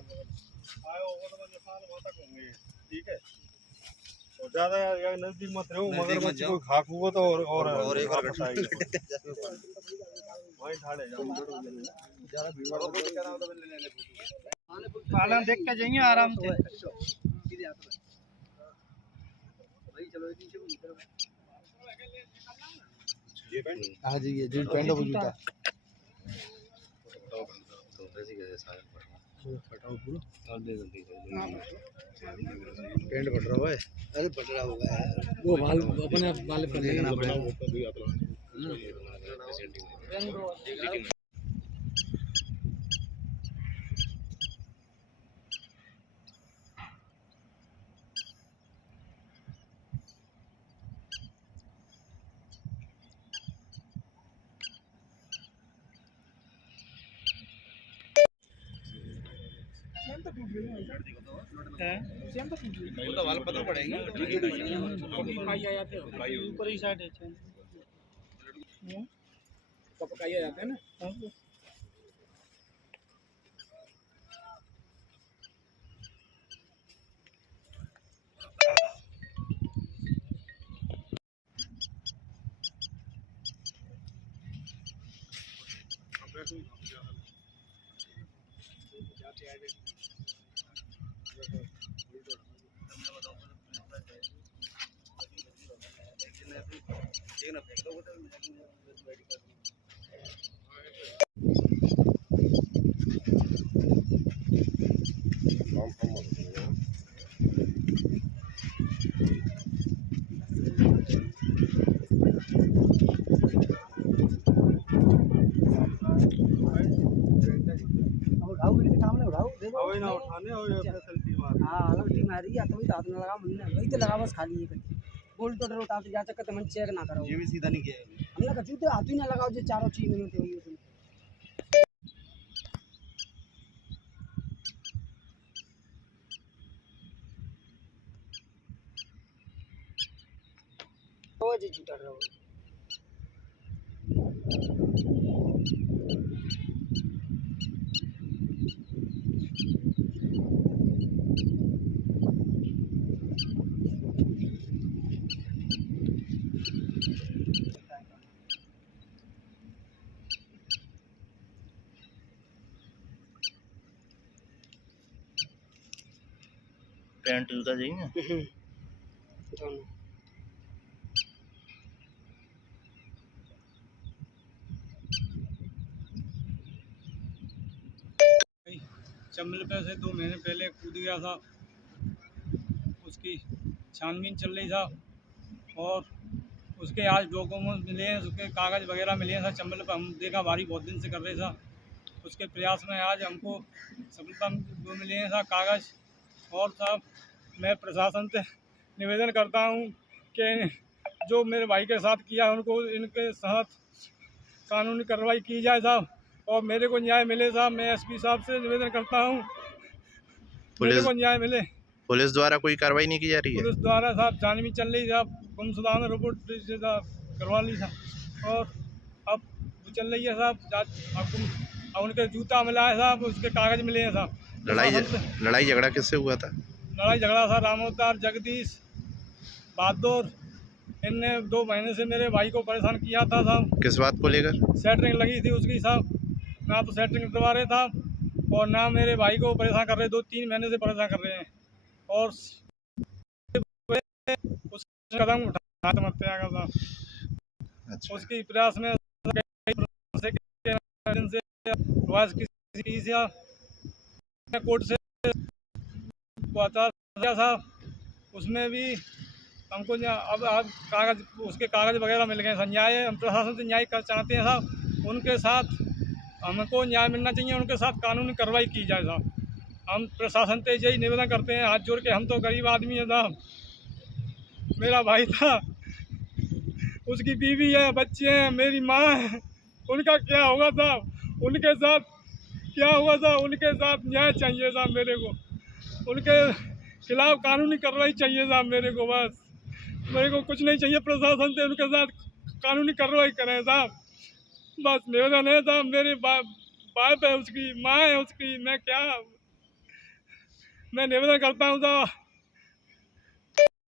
आए होगा तो निशान वहाँ तक होंगे, ठीक है। और ज्यादा यार नजदीक मत रहो, मगरमच्छ कोई खा खूगा तो और एक और घटना आएगी। वहीं ढाले जाओ, ज्यादा भीड़ पालन देख के जाइए आराम से। हाँ जी, ये जींस पैंट और जूता पेंट फट रहा है। अरे फट रहा होगा यार, वो बाल अपने बाल पे देखना पड़ेगा। वो तो वाल पता पड़ेगी ऊपर ही साइड है पकाया जाता है ना। ना उठाने और फैसिलिटी मार। हाँ अलग टीम आ रही है तो हाथ में लगा मुन्ने वही तो लगा बस खाली है गोल तो डरो उठाते जा चक्कर मन चेक ना करो। ये भी सीधा नहीं किया हमने कहा जूते हाथ ही ना लगाओ जो चारों चीज में थे वही उसमें वो जी जूता रहो। पैंट जूता चाहिए दोनों चम्बल पे से 2 महीने पहले कूद गया था, उसकी छानबीन चल रही था और उसके आज डॉक्यूमेंट मिले हैं, उसके कागज़ वगैरह मिले हैं। चम्बल पर हम देखा भारी बहुत दिन से कर रहे था, उसके प्रयास में आज हमको सफलता मिले हैं साहब कागज़। और साहब मैं प्रशासन से निवेदन करता हूँ कि जो मेरे भाई के साथ किया उनको इनके साथ कानूनी कार्रवाई की जाए साहब और मेरे को न्याय मिले साहब। मैं एसपी साहब से निवेदन करता हूँ मेरे को न्याय मिले। पुलिस द्वारा कोई कार्रवाई नहीं की जा रही है? पुलिस द्वारा साहब छानबीन चल रही साहब, गुमशुदा में रिपोर्ट करवा ली साहब और अब चल रही है साहब अब उनके जूता मिला है साहब, उसके कागज़ मिले हैं साहब। लड़ाई झगड़ा किससे हुआ था? लड़ाई झगड़ा था रामोतार जगदीश बहादुर, इनने 2 महीने से मेरे भाई को परेशान किया था साहब। किस बात को लेकर? सेटरिंग लगी थी उसकी साहब, ना तो सेटरिंग करवा रहे था और ना मेरे भाई को परेशान कर रहे, 2-3 महीने से परेशान कर रहे हैं और उस कदम उठा आत्महत्या का साहब। अच्छा। उसकी प्रयास में कोर्ट से साहब, उसमें भी हमको अब कागज़ उसके कागज़ वगैरह मिल गए। न्याय हम प्रशासन से न्याय कर चाहते हैं साहब, उनके साथ हमको न्याय मिलना चाहिए, उनके साथ कानूनी कार्रवाई की जाए साहब। हम प्रशासन से यही निवेदन करते हैं हाथ जोड़ के, हम तो गरीब आदमी हैं साहब। मेरा भाई था, उसकी बीवी है, बच्चे हैं, मेरी माँ है, उनका क्या होगा साहब, उनके साथ क्या हुआ साहब, उनके साथ न्याय चाहिए साहब मेरे को, उनके खिलाफ कानूनी कार्रवाई चाहिए साहब मेरे को। बस मेरे को कुछ नहीं चाहिए, प्रशासन से उनके साथ कानूनी कार्रवाई करें साहब, बस निवेदन है साहब। मेरी बाप है, उसकी माँ है, उसकी मैं क्या मैं निवेदन करता हूँ तो